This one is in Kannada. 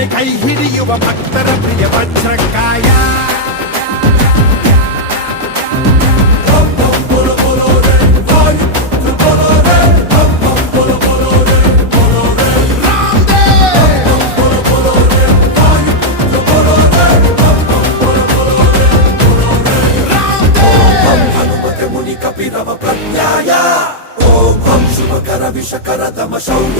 ಆನೆ ಕೈ ಹಿಡಿಯುವ ಭಕ್ತರ ಪ್ರಿಯ ವಜ್ರಕಾಯ. ಕಪಿರವ ಪ್ರಜ್ಞಾಯ ಓಂ ಹಂ ಶುಭಕರ ವಿಷಕರ ದಮ ಶೌರ್ಯ